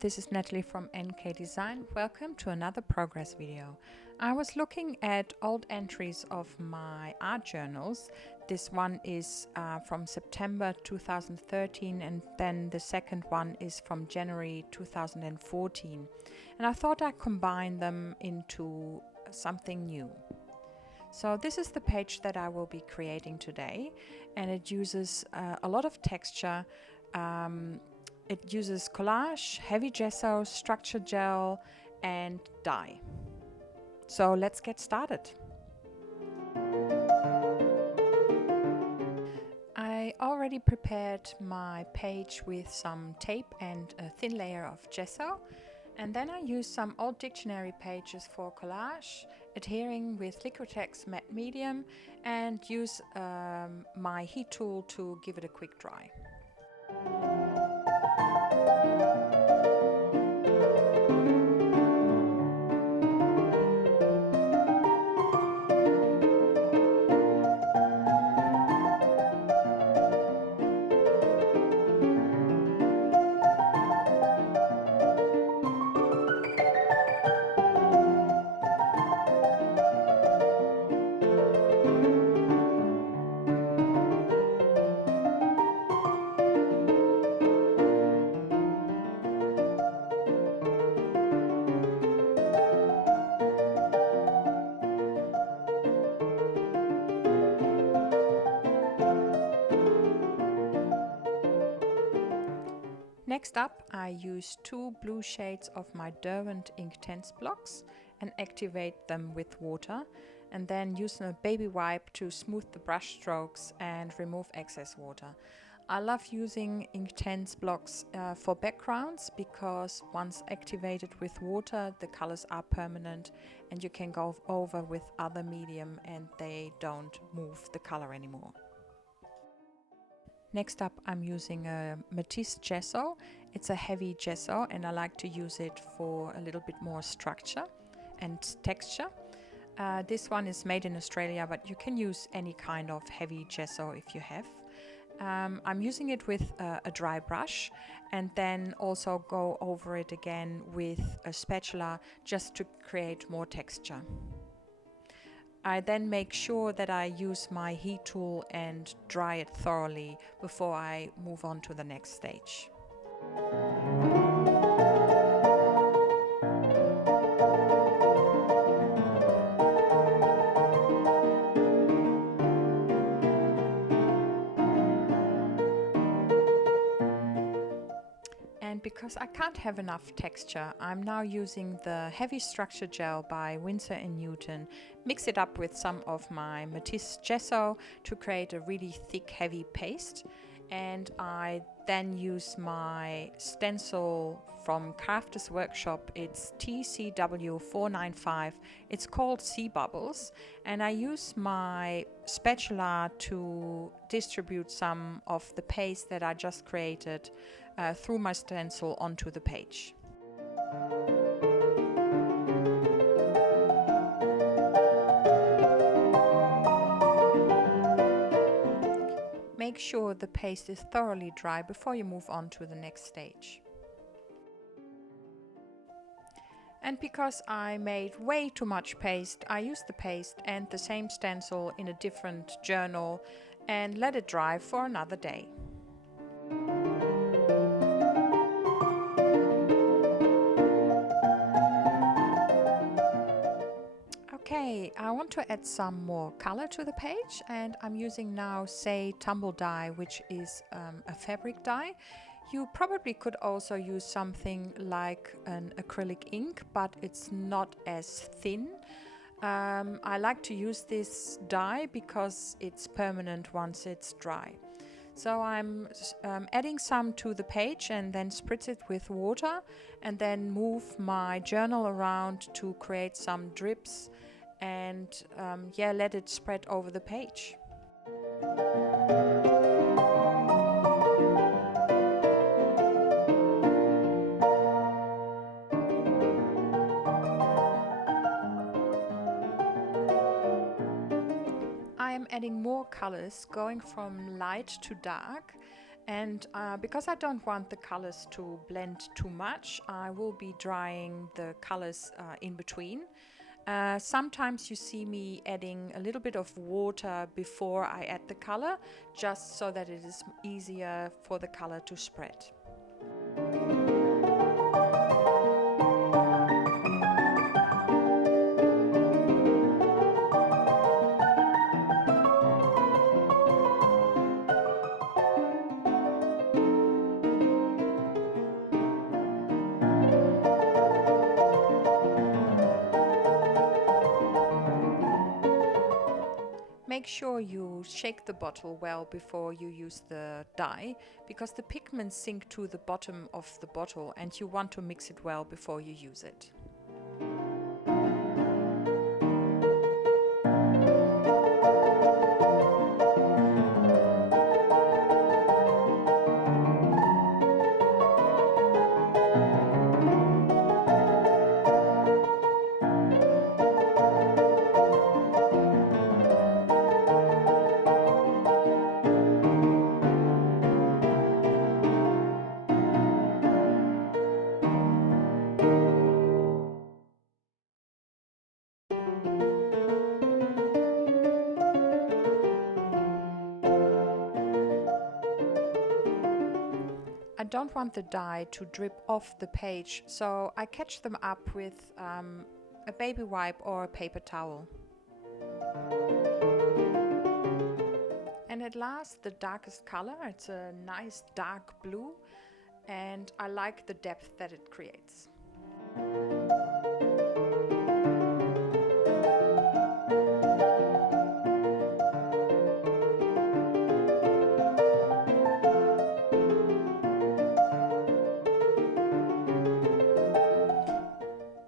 this is Natalie from NK Design. Welcome to another progress video. I was looking at old entries of my art journals. This one is from September 2013 and then the second one is from January 2014. And I thought I'd combine them into something new. So this is the page that I will be creating today, and it uses a lot of texture. It uses collage, heavy gesso, structured gel and dye. So let's get started. I already prepared my page with some tape and a thin layer of gesso, and then I used some old dictionary pages for collage, adhering with liquitex matte medium, and use my heat tool to give it a quick dry. Next up, I use two blue shades of my Derwent Inktense blocks and activate them with water, and then use a baby wipe to smooth the brush strokes and remove excess water. I love using Inktense blocks for backgrounds because once activated with water, the colors are permanent and you can go over with other medium and they don't move the color anymore. Next up, I'm using a matisse gesso. It's a heavy gesso and I like to use it for a little bit more structure and texture. This one is made in Australia, but you can use any kind of heavy gesso if you have. I'm using it with a dry brush and then also go over it again with a spatula just to create more texture. I then make sure that I use my heat tool and dry it thoroughly before I move on to the next stage. And because I can't have enough texture, I'm now using the heavy structure gel by Winsor & Newton. Mix it up with some of my matisse gesso to create a really thick, heavy paste. And I then use my stencil from Crafter's Workshop. It's TCW495. It's called Sea Bubbles. And I use my spatula to distribute some of the paste that I just created through my stencil onto the page. Make sure the paste is thoroughly dry before you move on to the next stage. And because I made way too much paste, I used the paste and the same stencil in a different journal and let it dry for another day. Okay, I want to add some more color to the page, and I'm using now Tumble Dye, which is a fabric dye. You probably could also use something like an acrylic ink, but it's not as thin. I like to use this dye because it's permanent once it's dry. So I'm adding some to the page and then spritz it with water and then move my journal around to create some drips and let it spread over the page. I am adding more colors, going from light to dark, And because I don't want the colors to blend too much, I will be drying the colors in between. Sometimes you see me adding a little bit of water before I add the color, just so that it is easier for the color to spread. Make sure you shake the bottle well before you use the dye, because the pigments sink to the bottom of the bottle and you want to mix it well before you use it. I don't want the dye to drip off the page, so I catch them up with a baby wipe or a paper towel. And at last, the darkest color. It's a nice dark blue, and I like the depth that it creates.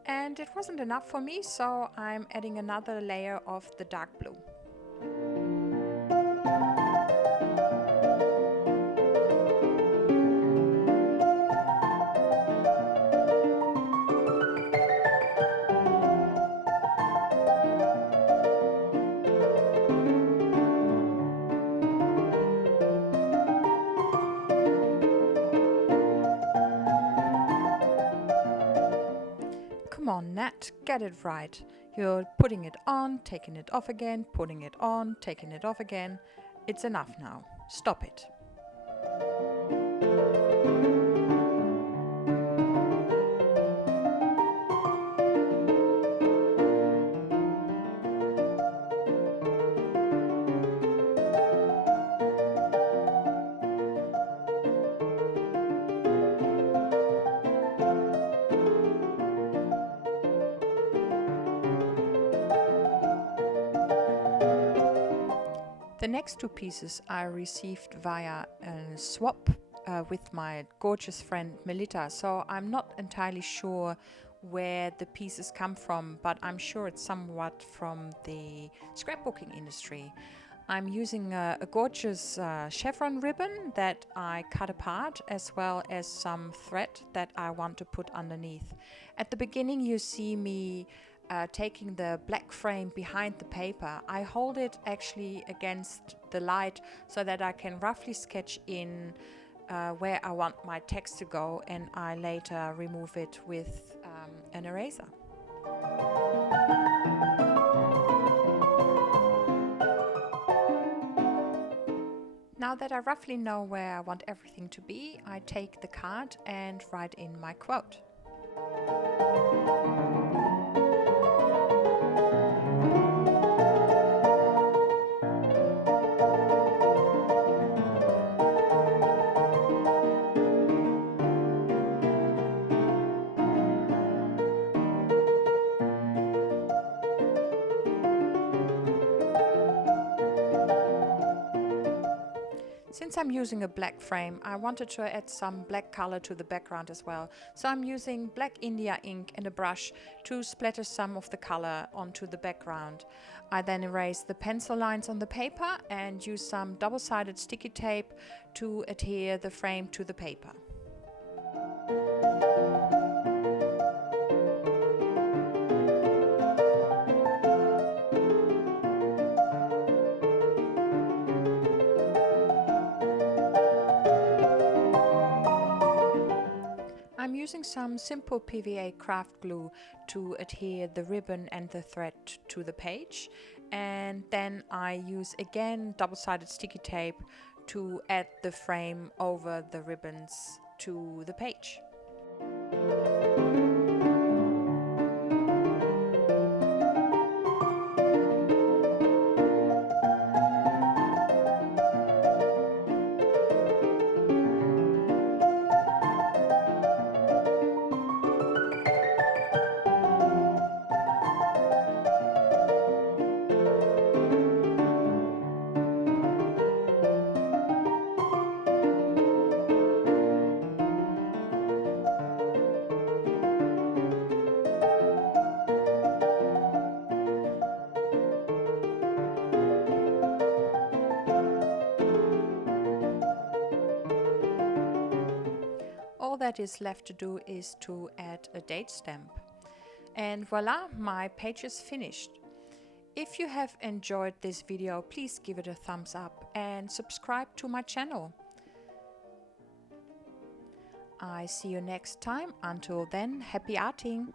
And it wasn't enough for me, so I'm adding another layer of the dark blue. Come on, Nat, get it right. You're putting it on, taking it off again, putting it on, taking it off again. It's enough now. Stop it. The next two pieces I received via a swap with my gorgeous friend Melita, so I'm not entirely sure where the pieces come from, but I'm sure it's somewhat from the scrapbooking industry. I'm using a gorgeous chevron ribbon that I cut apart, as well as some thread that I want to put underneath. At the beginning you see me taking the black frame behind the paper. I hold it actually against the light so that I can roughly sketch in where I want my text to go, and I later remove it with an eraser. Now that I roughly know where I want everything to be, I take the card and write in my quote. Since I'm using a black frame, I wanted to add some black color to the background as well. So I'm using black India ink and a brush to splatter some of the color onto the background. I then erase the pencil lines on the paper and use some double-sided sticky tape to adhere the frame to the paper. using some simple PVA craft glue to adhere the ribbon and the thread to the page, and then I use again double-sided sticky tape to add the frame over the ribbons to the page. All that is left to do is to add a date stamp. And voila, my page is finished. If you have enjoyed this video, please give it a thumbs up and subscribe to my channel. I see you next time. Until then, happy arting!